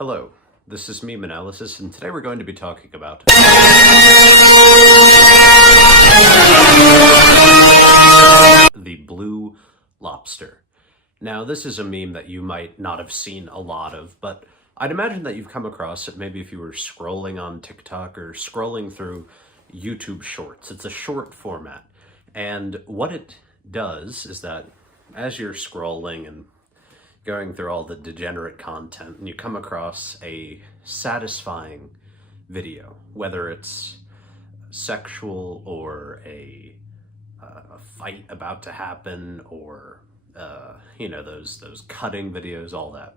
Hello, this is MemeAnalysis, and today we're going to be talking about the Blue Lobster. Now, this is a meme that you might not have seen a lot of, but I'd imagine that you've come across it maybe if you were scrolling on TikTok or scrolling through YouTube Shorts. It's a short format, and what it does is that as you're scrolling and going through all the degenerate content and you come across a satisfying video, whether it's sexual or a fight about to happen or, those cutting videos, all that.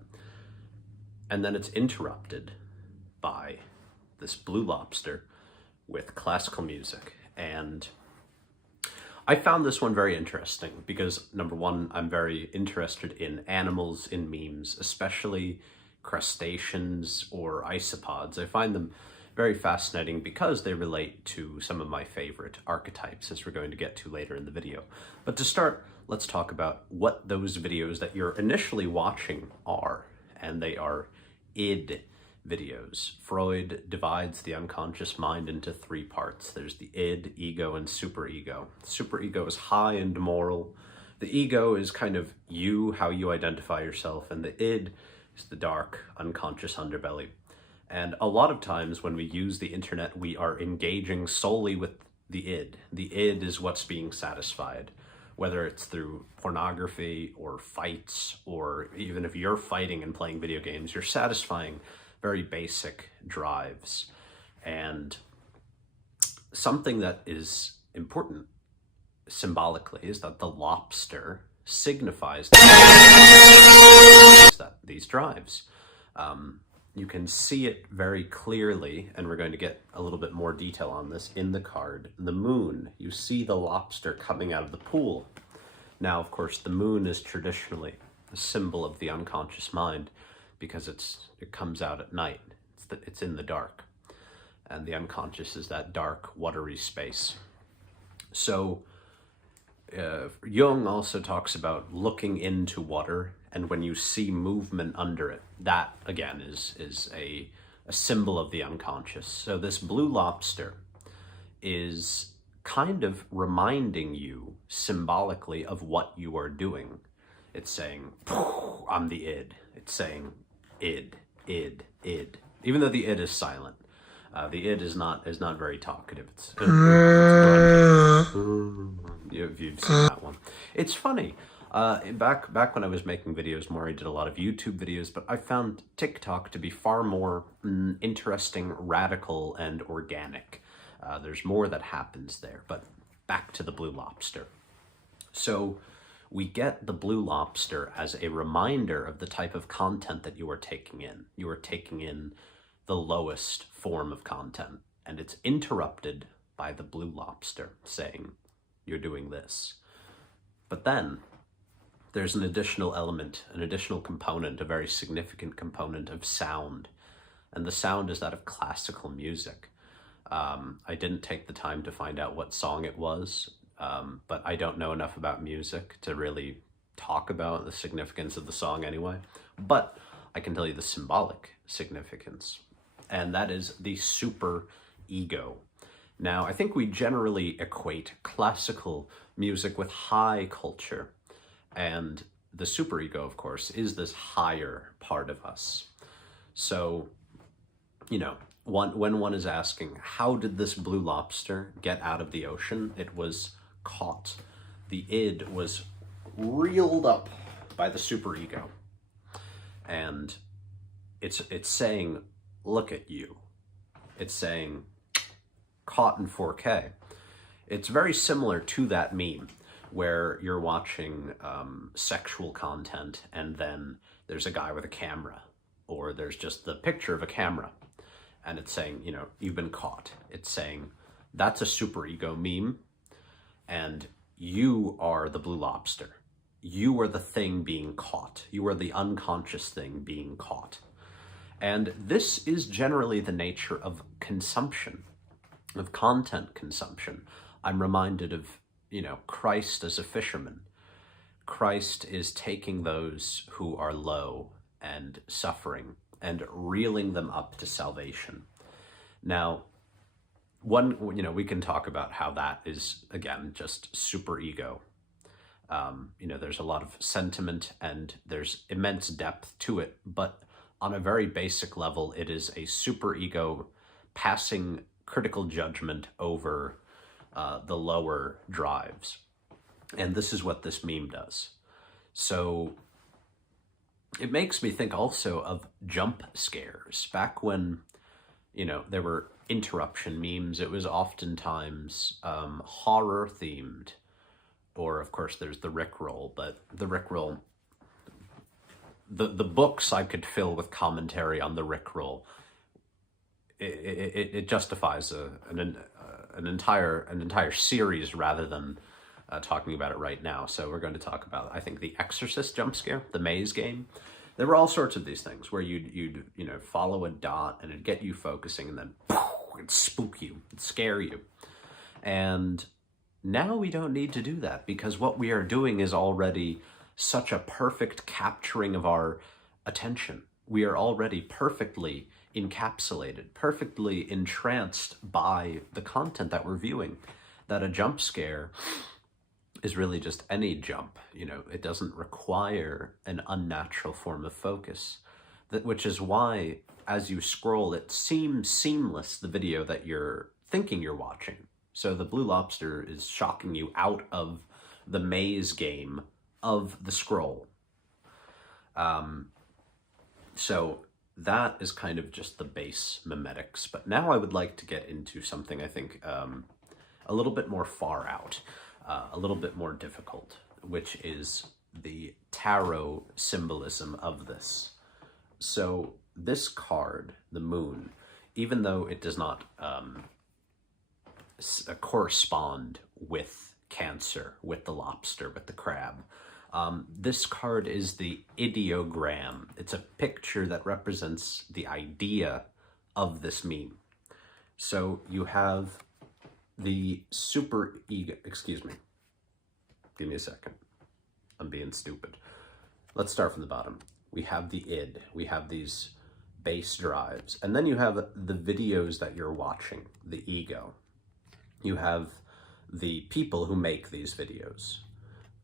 And then it's interrupted by this Blue Lobster with classical music. And I found this one very interesting because, number one, I'm very interested in animals in memes, especially crustaceans or isopods. I find them very fascinating because they relate to some of my favorite archetypes, as we're going to get to later in the video. But to start, let's talk about what those videos that you're initially watching are, and they are id videos. Freud divides the unconscious mind into three parts. There's the id, ego, and superego. Superego is high and moral. The ego is kind of you, how you identify yourself, and the id is the dark, unconscious underbelly. And a lot of times when we use the internet, we are engaging solely with the id. The id is what's being satisfied, whether it's through pornography or fights, or even if you're fighting and playing video games, you're satisfying very basic drives. And something that is important symbolically is that the lobster signifies that these drives. You can see it very clearly, and we're going to get a little bit more detail on this in the card. The moon, you see the lobster coming out of the pool. Now, of course, the moon is traditionally a symbol of the unconscious mind because it comes out at night. It's in the dark. And the unconscious is that dark, watery space. So Jung also talks about looking into water, and when you see movement under it, that again is a symbol of the unconscious. So this Blue Lobster is kind of reminding you symbolically of what you are doing. It's saying, I'm the id. It's saying id, id, id. Even though the id is silent. The id is not very talkative. It's if you've seen that one. It's funny. Back when I was making videos more, I did a lot of YouTube videos, but I found TikTok to be far more interesting, radical, and organic. There's more that happens there, but back to the Blue Lobster. So we get the Blue Lobster as a reminder of the type of content that you are taking in. You are taking in the lowest form of content, and it's interrupted by the Blue Lobster saying, you're doing this. But then there's an additional element, an additional component, a very significant component of sound. And the sound is that of classical music. I didn't take the time to find out what song it was, but I don't know enough about music to really talk about the significance of the song anyway. But I can tell you the symbolic significance, and that is the super ego. Now, I think we generally equate classical music with high culture, and the superego, of course, is this higher part of us. So, when one is asking, how did this Blue Lobster get out of the ocean? It was caught. The id was reeled up by the superego. And it's saying, look at you. It's saying, caught in 4K. It's very similar to that meme where you're watching sexual content and then there's a guy with a camera, or there's just the picture of a camera, and it's saying, you've been caught. It's saying, that's a superego meme, and you are the Blue Lobster. You are the thing being caught. You are the unconscious thing being caught. And this is generally the nature of consumption, of content consumption. I'm reminded of, Christ as a fisherman. Christ is taking those who are low and suffering and reeling them up to salvation. Now, we can talk about how that is, again, just super ego. There's a lot of sentiment and there's immense depth to it, but on a very basic level, it is a super ego passing critical judgment over the lower drives. And this is what this meme does. So it makes me think also of jump scares. Back when, there were interruption memes, it was oftentimes horror themed. Or, of course, there's the Rickroll, but the Rickroll, the books I could fill with commentary on the Rickroll, it justifies an entire series rather than talking about it right now. So we're going to talk about, I think, the Exorcist jump scare, the maze game. There were all sorts of these things where you'd follow a dot and it'd get you focusing, and then it'd spook you, it'd scare you. And now we don't need to do that, because what we are doing is already such a perfect capturing of our attention. We are already perfectly encapsulated, perfectly entranced by the content that we're viewing, that a jump scare is really just any jump. It doesn't require an unnatural form of focus, which is why, as you scroll, it seems seamless, the video that you're thinking you're watching. So the Blue Lobster is shocking you out of the maze game of the scroll. So that is kind of just the base memetics. But now I would like to get into something I think a little bit more far out, a little bit more difficult, which is the tarot symbolism of this. So this card, the moon, even though it does not correspond with Cancer, with the lobster, with the crab, this card is the ideogram. It's a picture that represents the idea of this meme. So you have the super ego, excuse me, give me a second, I'm being stupid. Let's start from the bottom. We have the id, we have these base drives, and then you have the videos that you're watching, the ego. You have the people who make these videos,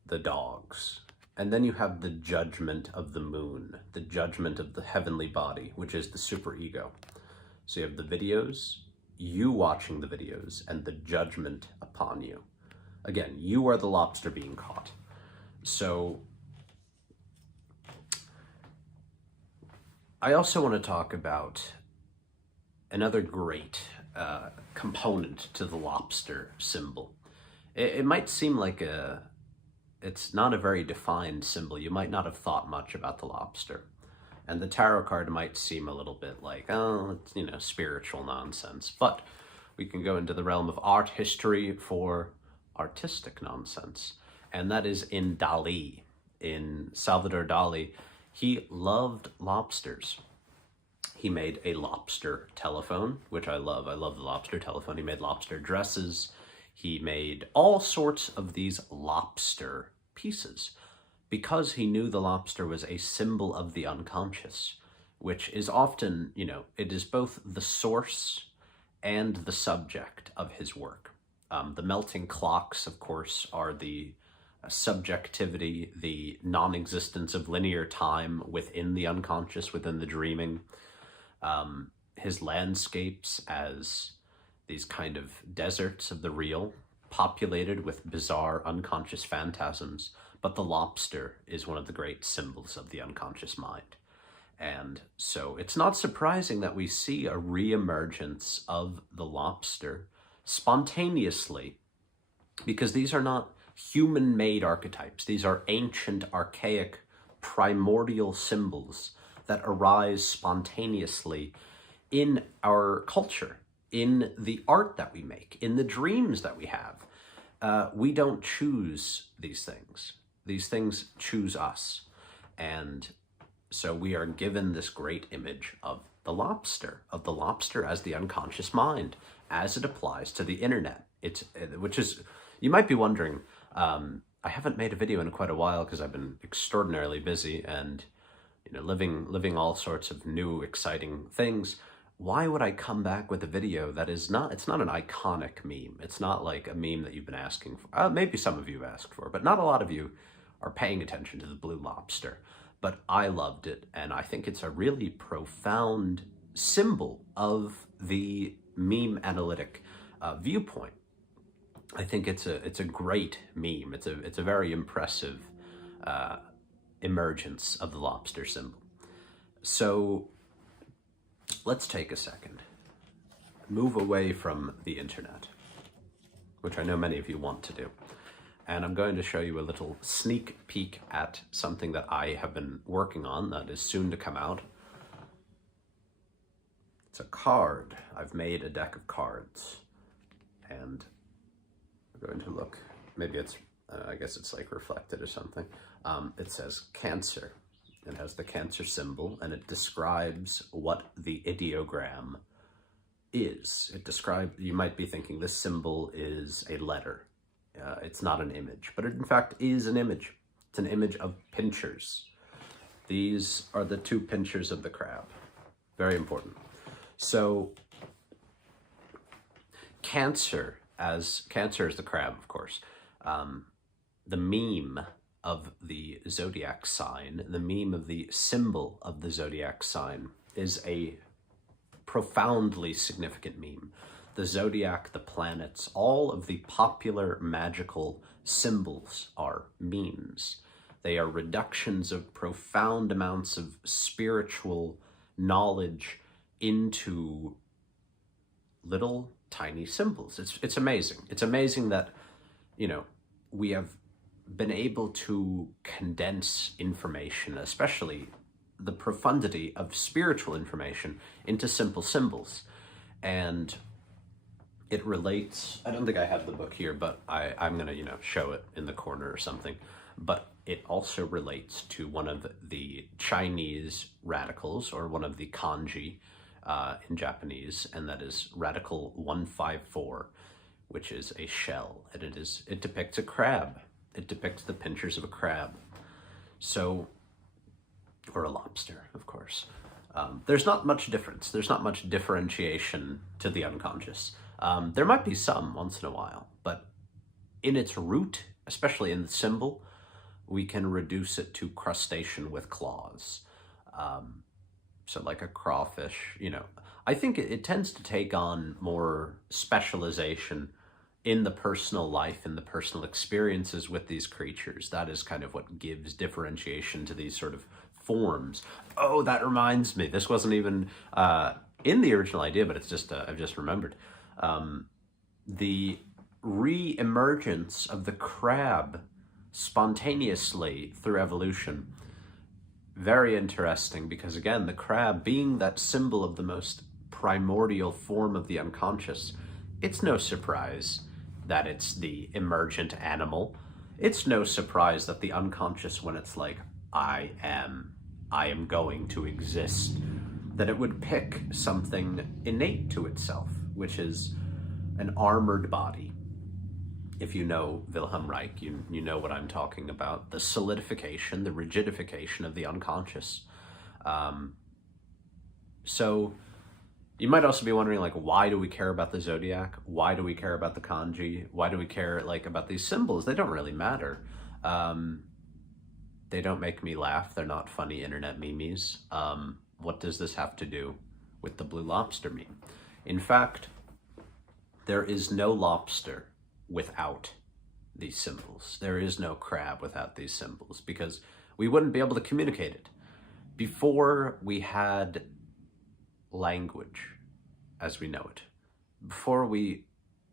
the dogs, and then you have the judgment of the moon, the judgment of the heavenly body, which is the superego. So you have the videos, you watching the videos, and the judgment upon you. Again, you are the lobster being caught. So I also want to talk about another great component to the lobster symbol. It might seem like it's not a very defined symbol. You might not have thought much about the lobster. And the tarot card might seem a little bit like, oh, it's, spiritual nonsense. But we can go into the realm of art history for artistic nonsense. And that is in Dalí, in Salvador Dalí. He loved lobsters. He made a lobster telephone, which I love. I love the lobster telephone. He made lobster dresses. He made all sorts of these lobster pieces because he knew the lobster was a symbol of the unconscious, which is often, it is both the source and the subject of his work. The melting clocks, of course, are the subjectivity, the non-existence of linear time within the unconscious, within the dreaming. His landscapes as these kind of deserts of the real, populated with bizarre unconscious phantasms, but the lobster is one of the great symbols of the unconscious mind. And so it's not surprising that we see a reemergence of the lobster spontaneously, because these are not human-made archetypes. These are ancient, archaic, primordial symbols that arise spontaneously in our culture, in the art that we make, in the dreams that we have. We don't choose these things. These things choose us. And so we are given this great image of the lobster as the unconscious mind, as it applies to the internet. Which is, you might be wondering, I haven't made a video in quite a while because I've been extraordinarily busy, and living all sorts of new, exciting things. Why would I come back with a video that is not, it's not an iconic meme. It's not like a meme that you've been asking for. Maybe some of you have asked for, but not a lot of you are paying attention to the Blue Lobster. But I loved it, and I think it's a really profound symbol of the meme analytic viewpoint. I think it's a great meme. It's a very impressive emergence of the lobster symbol. So let's take a second, move away from the internet, which I know many of you want to do. And I'm going to show you a little sneak peek at something that I have been working on that is soon to come out. It's a card. I've made a deck of cards, and we're going to look, maybe it's, I guess it's like reflected or something. It says Cancer. It has the Cancer symbol, and it describes what the ideogram is. It describes, you might be thinking this symbol is a letter. It's not an image, but it in fact is an image. It's an image of pincers. These are the two pincers of the crab. Very important. So Cancer is the crab, of course. The meme of the zodiac sign, the meme of the symbol of the zodiac sign, is a profoundly significant meme. The zodiac, the planets, all of the popular magical symbols are memes. They are reductions of profound amounts of spiritual knowledge into little tiny symbols. It's amazing. It's amazing that, we have been able to condense information, especially the profundity of spiritual information, into simple symbols. And it relates, I don't think I have the book here, but I'm gonna, show it in the corner or something. But it also relates to one of the Chinese radicals, or one of the kanji in Japanese, and that is radical 154, which is a shell, and it depicts a crab. It depicts the pincers of a crab. So, or a lobster, of course. There's not much difference. There's not much differentiation to the unconscious. There might be some once in a while, but in its root, especially in the symbol, we can reduce it to crustacean with claws. So like a crawfish, I think it tends to take on more specialization in the personal life, in the personal experiences with these creatures. That is kind of what gives differentiation to these sort of forms. Oh, that reminds me, this wasn't even in the original idea, but it's just, I've just remembered. The re-emergence of the crab spontaneously through evolution. Very interesting, because again, the crab being that symbol of the most primordial form of the unconscious, it's no surprise that it's the emergent animal. It's no surprise that the unconscious, when it's like, I am going to exist, that it would pick something innate to itself, which is an armored body. If you know Wilhelm Reich, you know what I'm talking about. The solidification, the rigidification of the unconscious. So you might also be wondering, like, why do we care about the zodiac? Why do we care about the kanji? Why do we care, like, about these symbols? They don't really matter. They don't make me laugh. They're not funny internet memes. What does this have to do with the Blue Lobster meme? In fact, there is no lobster without these symbols. There is no crab without these symbols, because we wouldn't be able to communicate it. Before we had language as we know it, before we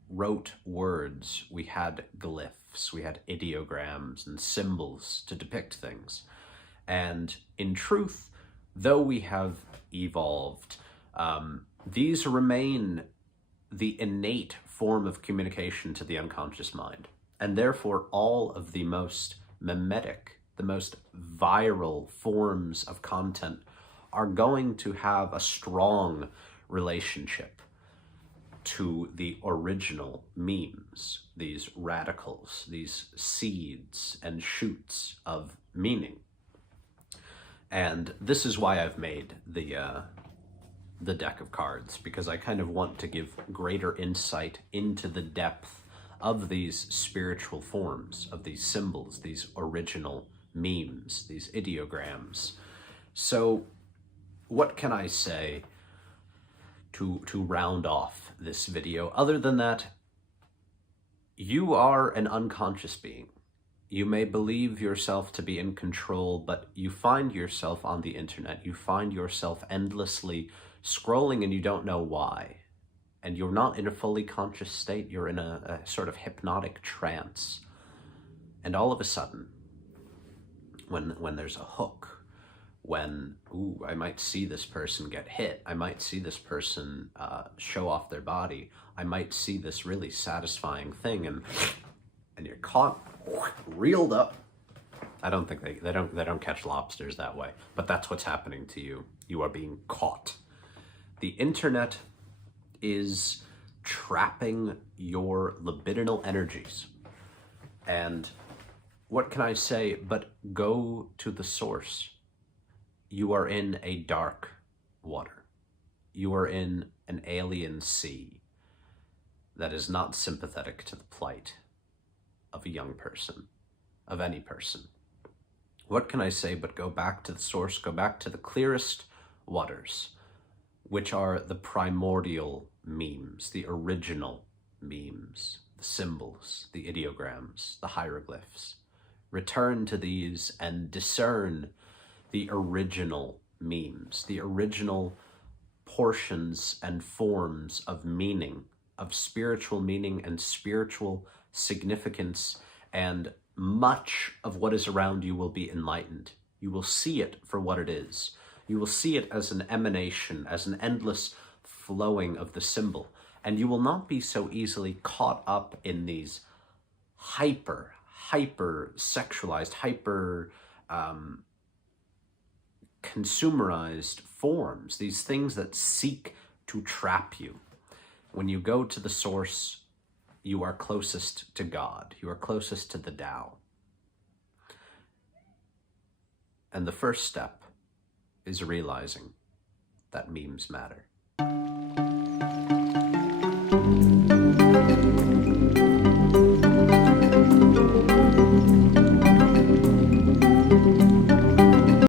wrote words, we had glyphs, we had ideograms and symbols to depict things. And in truth, though we have evolved, these remain the innate form of communication to the unconscious mind. And therefore, all of the most mimetic, the most viral forms of content are going to have a strong relationship to the original memes, these radicals, these seeds and shoots of meaning. And this is why I've made the deck of cards, because I kind of want to give greater insight into the depth of these spiritual forms, of these symbols, these original memes, these ideograms. So what can I say to round off this video, other than that you are an unconscious being. You may believe yourself to be in control, but you find yourself on the internet. You find yourself endlessly scrolling and you don't know why. And you're not in a fully conscious state. You're in a sort of hypnotic trance. And all of a sudden, when there's a hook, when, ooh, I might see this person get hit, I might see this person show off their body, I might see this really satisfying thing, and you're caught, reeled up. I don't think they don't catch lobsters that way, but that's what's happening to you. You are being caught. The internet is trapping your libidinal energies. And what can I say but go to the source? You are in a dark water. You are in an alien sea that is not sympathetic to the plight of a young person, of any person. What can I say but go back to the source, go back to the clearest waters, which are the primordial memes, the original memes, the symbols, the ideograms, the hieroglyphs. Return to these and discern the original memes, the original portions and forms of meaning, of spiritual meaning and spiritual significance, and much of what is around you will be enlightened. You will see it for what it is. You will see it as an emanation, as an endless flowing of the symbol, and you will not be so easily caught up in these hyper sexualized, consumerized forms, these things that seek to trap you. When you go to the source, you are closest to God. You are closest to the Tao. And the first step is realizing that memes matter.